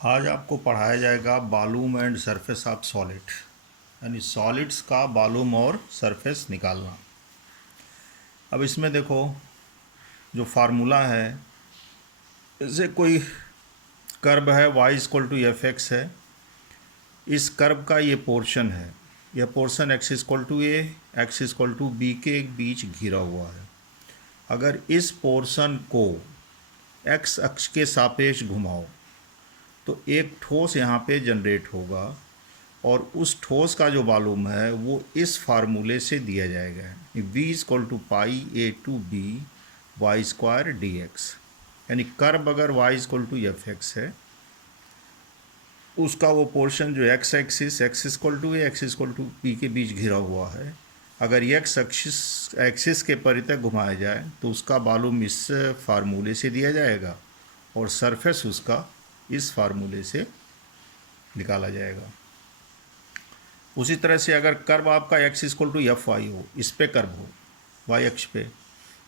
आज आपको पढ़ाया जाएगा volume and surface of solid, यानी सॉलिड्स का वॉल्यूम और सरफेस निकालना। अब इसमें देखो, जो फार्मूला है, जैसे कोई कर्व है y equal to f x है। इस कर्व का ये पोर्शन है, यह portion x equal to a, x equal to b के बीच घिरा हुआ है। अगर इस पोर्शन को x अक्ष के सापेक्ष घुमाओ तो एक ठोस यहाँ पे जनरेट होगा, और उस ठोस का जो वॉल्यूम है वो इस फार्मूले से दिया जाएगा, v equal to pi a to b y square d x. यानी कर्व अगर y equal to f x है, उसका वो पोर्शन जो x axis x equal to a, x equal to b के बीच घिरा हुआ है, अगर x एक्सिस के परितः घुमाया जाए तो उसका वॉल्यूम इस फार्मूले से दिया जाएगा और सरफेस उसका इस फार्मूले से निकाला जाएगा। उसी तरह से अगर कर्व आपका x equal to f y हो, इस पे कर्व हो y अक्ष पे,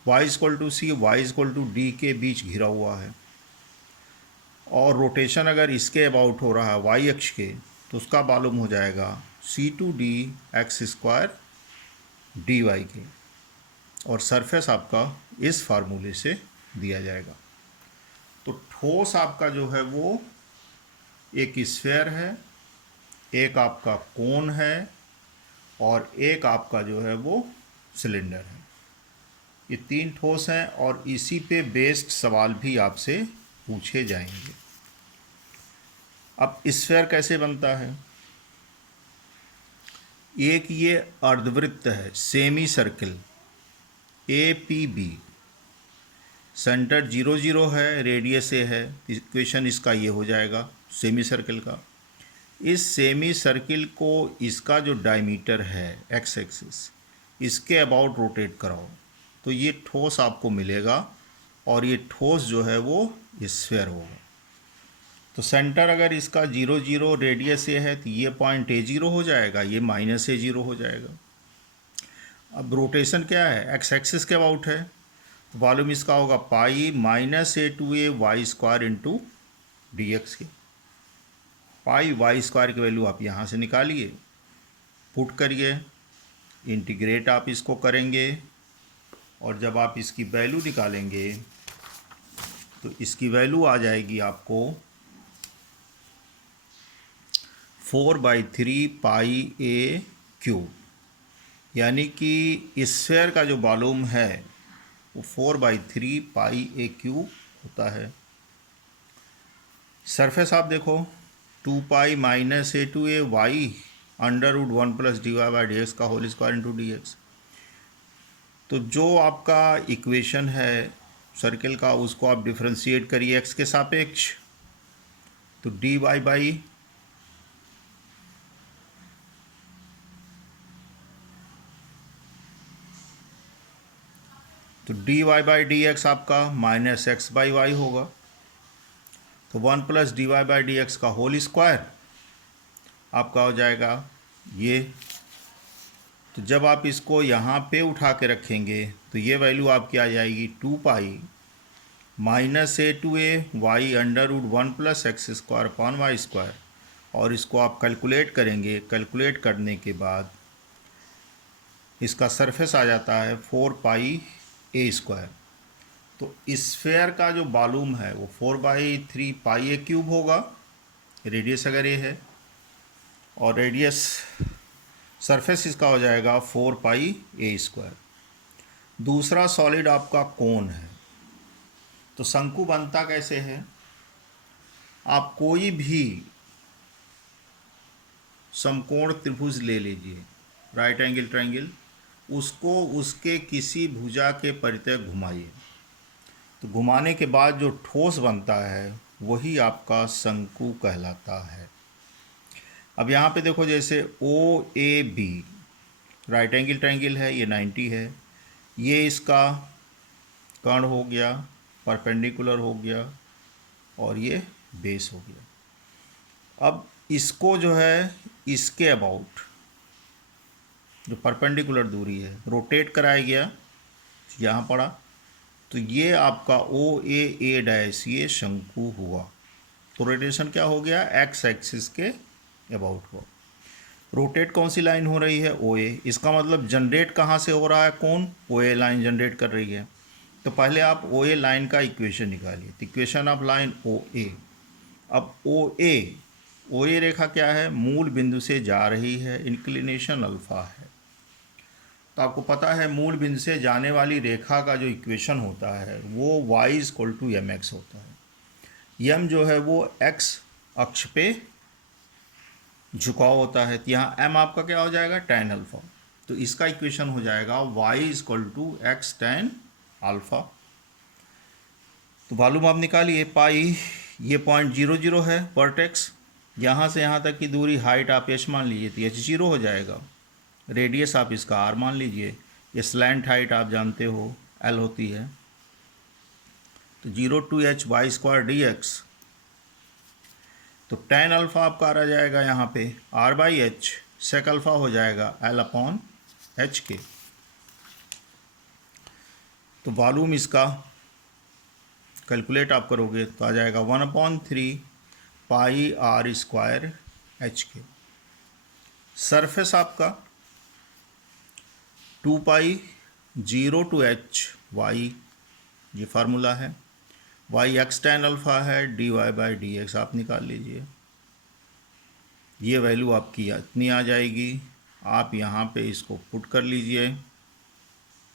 y equal to c, y equal to d के बीच घिरा हुआ है, और रोटेशन अगर इसके अबाउट हो रहा है y अक्ष के, तो उसका मालूम हो जाएगा C two D X square D Y के, और सरफेस आपका इस फार्मूले से दिया जाएगा। तो ठोस आपका जो है वो एक स्फीयर है, एक आपका कोन है, और एक आपका जो है वो सिलेंडर है। ये तीन ठोस हैं और इसी पे बेस्ड सवाल भी आपसे पूछे जाएंगे। अब स्फीयर कैसे बनता है? एक ये अर्धवृत्त है, semi circle a p b, centre 0 0 है, रेडियस ए है। इक्वेशन इसका ये हो जाएगा सेमी सर्किल का। इस सेमी सर्किल को इसका जो डायमीटर है एक्स एक्सिस, इसके अबाउट रोटेट कराओ तो ये ठोस आपको मिलेगा, और ये ठोस जो है वो स्फीयर होगा। तो सेंटर अगर इसका 0 0, रेडियस ए है, तो ये पॉइंट A0 हो जाएगा, ये माइनस A0 हो जाएगा। अब रोटेशन क्या है? एक्स एक्सिस के अबाउट है, तो वॉल्यूम इसका होगा pi minus A to A y square into D x की। पाई वाई स्क्वायर की वैल्यू आप यहाँ से निकालिए, पुट करिए, इंटीग्रेट आप इसको करेंगे, और जब आप इसकी वैल्यू निकालेंगे तो इसकी वैल्यू आ जाएगी आपको 4/3 पाई ए क्यूब। यानी कि स्फीयर का जो वॉल्यूम है वो 4/3 पाई ए क्यूब होता है। सरफेस आप देखो, 2 pi minus A to A Y under root 1 plus D Y by D x का whole square into D x. तो जो आपका इक्वेशन है सर्किल का, उसको आप डिफ्रेंशिएट करिए एक्स के सापेक्ष, तो d Y by d Y by D x आपका माइनस एक्स बाई वाई होगा, तो 1 plus D Y by D x का होल स्क्वायर आपका हो जाएगा ये। तो जब आप इसको यहाँ पे उठा के रखेंगे तो ये वैल्यू आपकी आ जाएगी 2 pi minus A to A Y under root 1 plus x square upon y square, और इसको आप कैलकुलेट करेंगे। कैलकुलेट करने के बाद इसका सरफेस आ जाता है 4 पाई ए स्क्वायर। तो स्फीयर का जो वॉल्यूम है वो 4/3 पाई ए क्यूब होगा, रेडियस अगर ये है, और रेडियस सरफेस इसका हो जाएगा 4 पाई ए स्क्वायर। दूसरा सॉलिड आपका कोन है। तो शंकु बनता कैसे है? आप कोई भी समकोण त्रिभुज ले लीजिए, राइट एंगल ट्रायंगल, उसको उसके किसी भुजा के परितः घुमाइए, तो घुमाने के बाद जो ठोस बनता है वही आपका शंकु कहलाता है। अब यहाँ पे देखो, जैसे O A B right angle triangle है, ये 90 है, ये इसका कर्ण हो गया, परपेंडिकुलर हो गया, और ये बेस हो गया। अब इसको जो है इसके अबाउट जो परपेंडिकुलर दूरी है रोटेट कराया गया, यहाँ पड़ा, तो ये आपका ओ ए डैश ये शंकु हुआ। तो रोटेशन क्या हो गया, एक्स एक्सिस के अबाउट हो। रोटेट कौन सी लाइन हो रही है, ओ ए। इसका मतलब जनरेट कहाँ से हो रहा है, कौन, ओ ए लाइन जनरेट कर रही है। तो पहले आप ओ ए लाइन का इक्वेशन निकालिए। तो इक्वेशन ऑफ लाइन ओ ए। अब ओ ए रेखा क्या है, मूल बिंदु से जा रही है, इंक्लिनेशन अल्फा है। तो आपको पता है मूल बिंदु से जाने वाली रेखा का जो इक्वेशन होता है वो y equal to m x होता है। m जो है वो x अक्ष पे झुकाव होता है। तो यहाँ m आपका क्या हो जाएगा, tan अल्फ़ा। तो इसका इक्वेशन हो जाएगा y equal to x tan alpha. तो वॉल्यूम आप निकालिए, पाई ये 0.00 है वर्टेक्स, यहाँ से यहाँ तक की दूरी हाइट आप h मान लीजिए तो h0 हो जाएगा। रेडियस आप इसका r मान लीजिए। ये स्लैंट हाइट आप जानते हो l होती है। तो 0 to h y square d x. तो tan अल्फ़ा आपका आ जाएगा यहाँ पे r by h, sec alpha हो जाएगा l अपॉन एच के। तो वॉल्यूम इसका कैलकुलेट आप करोगे तो आ जाएगा 1/3 पाई r स्क्वायर एच के। सरफेस आपका 2 पाई 0 टू h y, ये फार्मूला है। y एक्स tan अल्फ़ा है, dy बाई डी एक्स आप निकाल लीजिए। ये वैल्यू आपकी इतनी आ जाएगी। आप यहाँ पे इसको पुट कर लीजिए,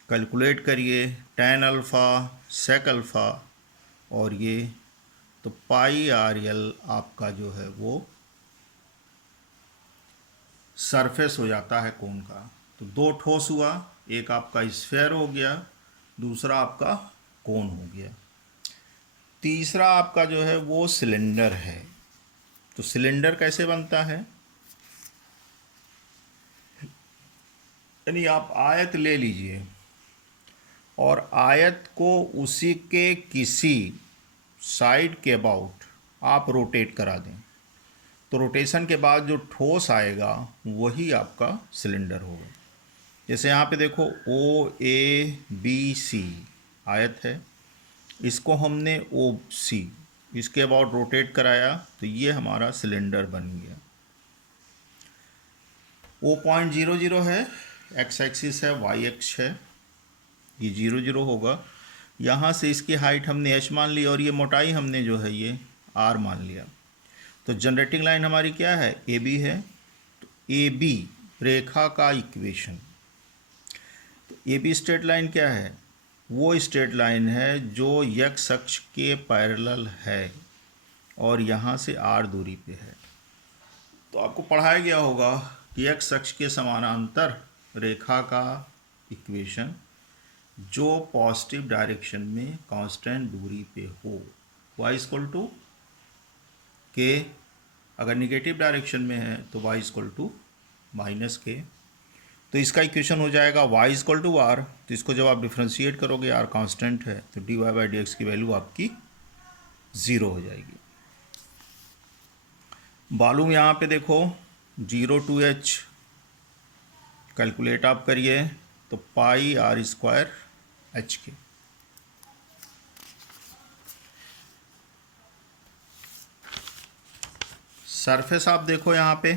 कैलकुलेट करिए tan अल्फ़ा, सेक अल्फ़ा और ये, तो पाई आर एल आपका जो है वो सरफेस हो जाता है कोन का। तो दो ठोस हुआ, एक आपका स्फेयर हो गया, दूसरा आपका कोन हो गया। तीसरा आपका जो है वो सिलेंडर है। तो सिलेंडर कैसे बनता है, यानी आप आयत ले लीजिए और आयत को उसी के किसी साइड के अबाउट आप रोटेट करा दें। तो रोटेशन के बाद जो ठोस आएगा वही आपका सिलेंडर होगा। जैसे यहाँ पे देखो ओ ए बी सी आयत है, इसको हमने ओ सी इसके अबाउट रोटेट कराया तो ये हमारा सिलेंडर बन गया। ओ 0.00 है, एक्स एक्सिस है, वाई एक्स है, ये 0 होगा। यहाँ से इसकी हाइट हमने h मान ली और ये मोटाई हमने जो है ये r मान लिया। तो जनरेटिंग लाइन हमारी क्या है, ए बी है। तो ए बी रेखा का इक्वेशन, तो ए बी स्ट्रेट लाइन क्या है, वो स्ट्रेट लाइन है जो x अक्ष के पैरेलल है और यहाँ से r दूरी पे है। तो आपको पढ़ाया गया होगा कि x अक्ष के समानांतर रेखा का इक्वेशन जो पॉजिटिव डायरेक्शन में कांस्टेंट दूरी पे हो, y इक्वल टू के, अगर निगेटिव डायरेक्शन में है तो y इक्वल टू माइनस के। तो इसका इक्वेशन हो जाएगा y इक्वल टू आर। तो इसको जब आप डिफ्रेंशिएट करोगे, r कांस्टेंट है, तो dy बाई डी एक्स की वैल्यू आपकी 0 हो जाएगी। वॉल्यूम यहाँ पे देखो 0 टू h कैलकुलेट आप करिए तो पाई r स्क्वायर एच के। सरफेस आप देखो यहाँ पे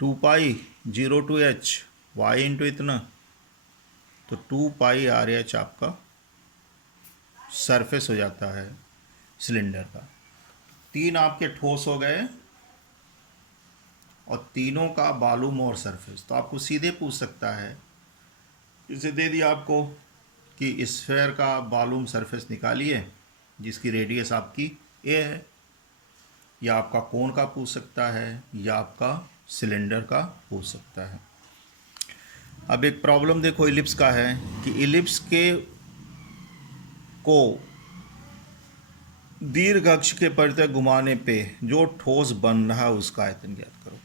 2 पाई 0 टू h y इंटू इतना, तो 2 पाई आर एच आपका सरफेस हो जाता है सिलेंडर का। तीन आपके ठोस हो गए और तीनों का वॉल्यूम और सरफेस। तो आपको सीधे पूछ सकता है, इसे दे दिया आपको कि स्फेयर का वॉल्यूम सरफेस निकालिए जिसकी रेडियस आपकी ए है, या आपका कोन का पूछ सकता है या आपका सिलेंडर का पूछ सकता है। अब एक प्रॉब्लम देखो इलिप्स का है कि इलिप्स के को दीर्घ अक्ष के परितः घुमाने पे जो ठोस बन रहा है उसका आयतन ज्ञात करो।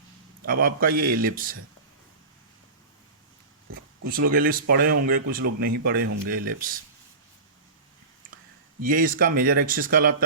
अब आपका ये इलिप्स है, कुछ लोग इलिप्स पढ़े होंगे, कुछ लोग नहीं पढ़े होंगे इलिप्स। ये इसका मेजर एक्सिस कहलाता है।